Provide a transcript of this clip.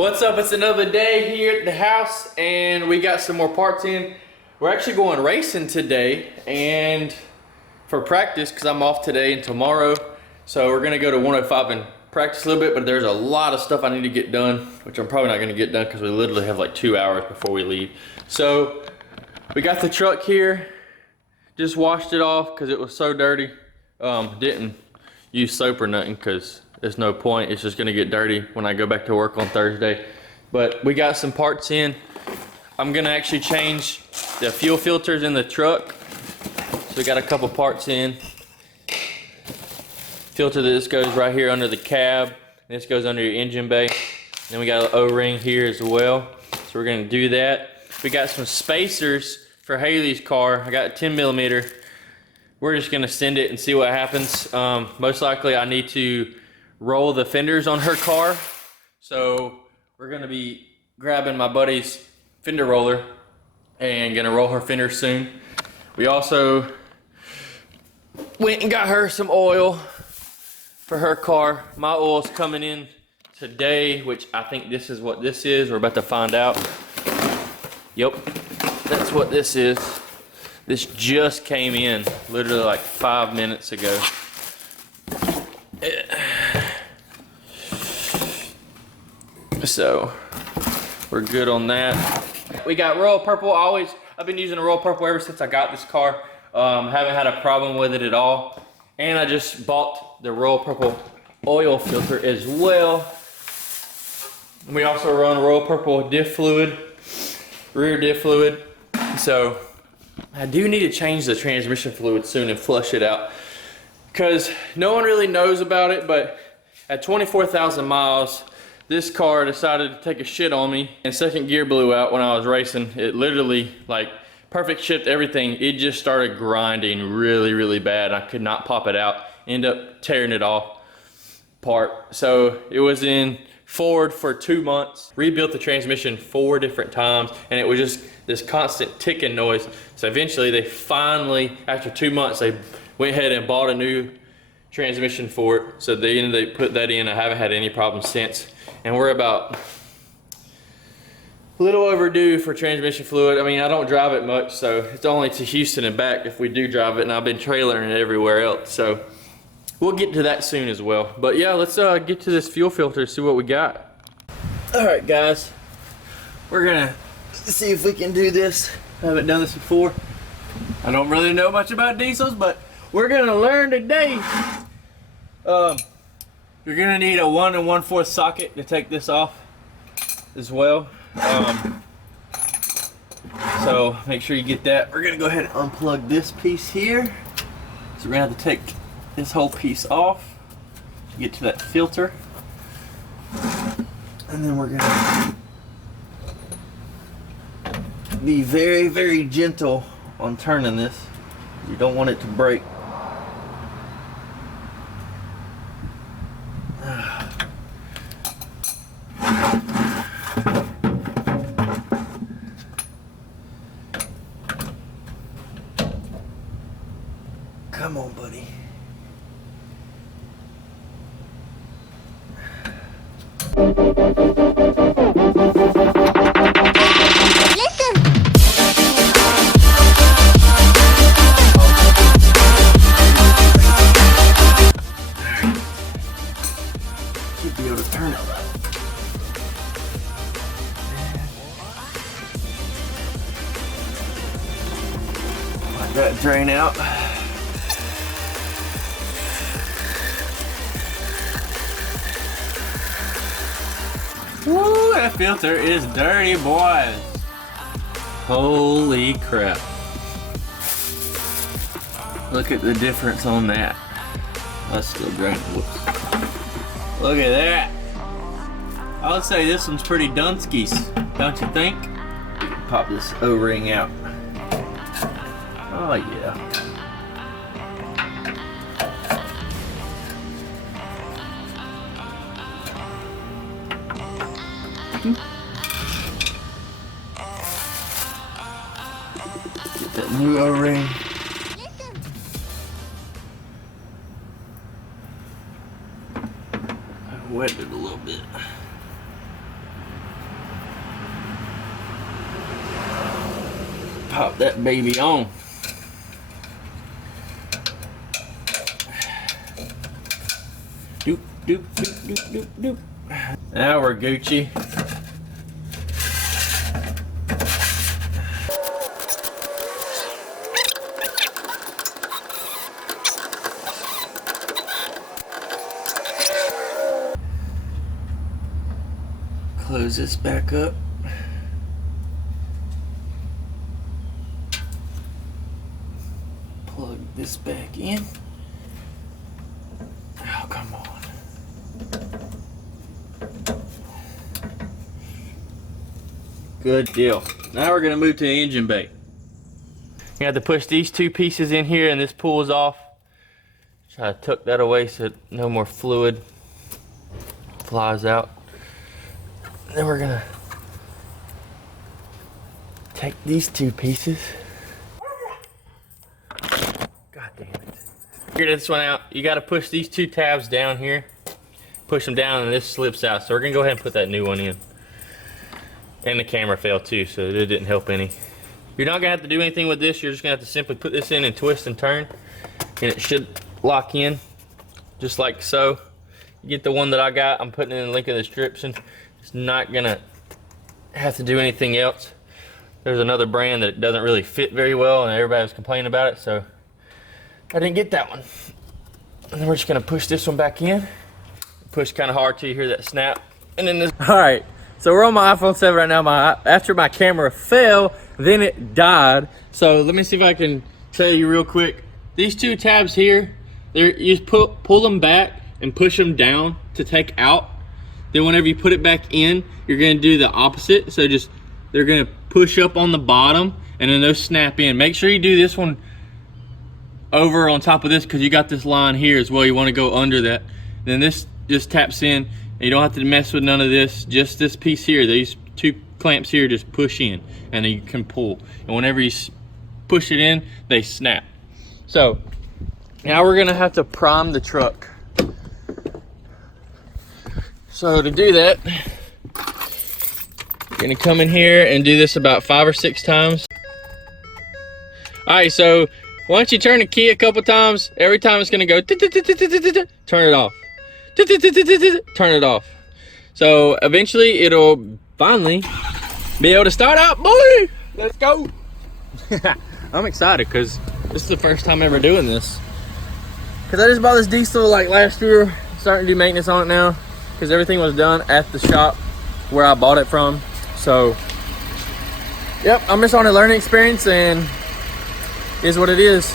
What's up? It's another day here at the house and we got some more parts in. We're actually going racing today and for practice because I'm off today and tomorrow. So we're gonna go to 105 and practice a little bit, but there's a lot of stuff I need to get done, which I'm probably not gonna get done because we literally have like 2 hours before we leave. So we got the truck here, just washed it off because it was so dirty. Didn't use soap or nothing because there's no point. It's just gonna get dirty when I go back to work on Thursday. But we got some parts in. I'm gonna actually change the fuel filters in the truck. So we got a couple parts in. Filter this goes right here under the cab. This goes under your engine bay. Then we got an O-ring here as well. So we're gonna do that. We got some spacers for Haley's car. I got 10mm. We're just gonna send it and see what happens. Most likely I need to roll the fenders on her car. So we're gonna be grabbing my buddy's fender roller and gonna roll her fenders soon. We also went and got her some oil for her car. My oil's coming in today, which I think this is what this is. We're about to find out. Yep, that's what this is. This just came in literally like 5 minutes ago. So we're good on that. We got Royal Purple. I've been using a Royal Purple ever since I got this car. Haven't had a problem with it at all. And I just bought the Royal Purple oil filter as well. We also run Royal Purple diff fluid, rear diff fluid. So I do need to change the transmission fluid soon and flush it out because no one really knows about it, but at 24,000 miles, this car decided to take a shit on me and second gear blew out when I was racing. It literally, like, perfect shipped everything. It just started grinding really, really bad. I could not pop it out. End up tearing it off apart. So it was in Ford for 2 months. Rebuilt the transmission 4 different times and it was just this constant ticking noise. So eventually they finally, after 2 months, they went ahead and bought a new transmission for it. So they put that in. I haven't had any problems since. And we're about a little overdue for transmission fluid. I mean, I don't drive it much, so it's only to Houston and back if we do drive it, and I've been trailering it everywhere else. So we'll get to that soon as well. But yeah, let's get to this fuel filter, see what we got. All right, guys, we're gonna see if we can do this. I haven't done this before. I don't really know much about diesels, but we're gonna learn today. You're gonna need a 1 1/4 socket to take this off as well. So make sure you get that. We're gonna go ahead and unplug this piece here. So we're gonna have to take this whole piece off to get to that filter. And then we're gonna be very, very gentle on turning this. You don't want it to break. Come on, buddy. Listen. Should be able to turn it. Let that drain out. Woo, that filter is dirty, boys. Holy crap. Look at the difference on that. That's still draining. Whoops. Look at that. I would say this one's pretty Dunskies, don't you think? Pop this O-ring out. Oh yeah. Get that new O-ring. I wet it a little bit. Pop that baby on. Doop, doop, doop, doop, doop, doop. Now we're Gucci. Close this back up. Plug this back in. Oh, come on. Good deal. Now we're gonna move to the engine bay. You have to push these two pieces in here and this pulls off. Try to tuck that away so no more fluid flies out. Then we're gonna take these two pieces. God damn it. Figure this one out. You gotta push these two tabs down here. Push them down and this slips out. So we're gonna go ahead and put that new one in. And the camera fell too, so it didn't help any. You're not gonna have to do anything with this. You're just gonna have to simply put this in and twist and turn. And it should lock in, just like so. You get the one that I got, I'm putting in the link in the description. It's not gonna have to do anything else. There's another brand that doesn't really fit very well and everybody was complaining about it, so I didn't get that one. And then we're just gonna push this one back in. Push kind of hard till you hear that snap. And then this, all right. So we're on my iPhone 7 right now. After my camera fell, then it died. So let me see if I can tell you real quick. These two tabs here, you just pull them back and push them down to take out. Then whenever you put it back in, you're gonna do the opposite. So they're gonna push up on the bottom and then those snap in. Make sure you do this one over on top of this because you got this line here as well. You wanna go under that. Then this just taps in. You don't have to mess with none of this, just this piece here. These two clamps here just push in and then you can pull. And whenever you push it in, they snap. So now we're gonna have to prime the truck. So to do that, you're gonna come in here and do this about 5 or 6 times. All right, so once you turn the key a couple times, every time it's gonna go, turn it off. Turn it off. So eventually it'll finally be able to start up, boy. Let's go. I'm excited because this is the first time ever doing this. Cause I just bought this diesel like last year, starting to do maintenance on it now because everything was done at the shop where I bought it from. So yep, I'm just on a learning experience and it is what it is.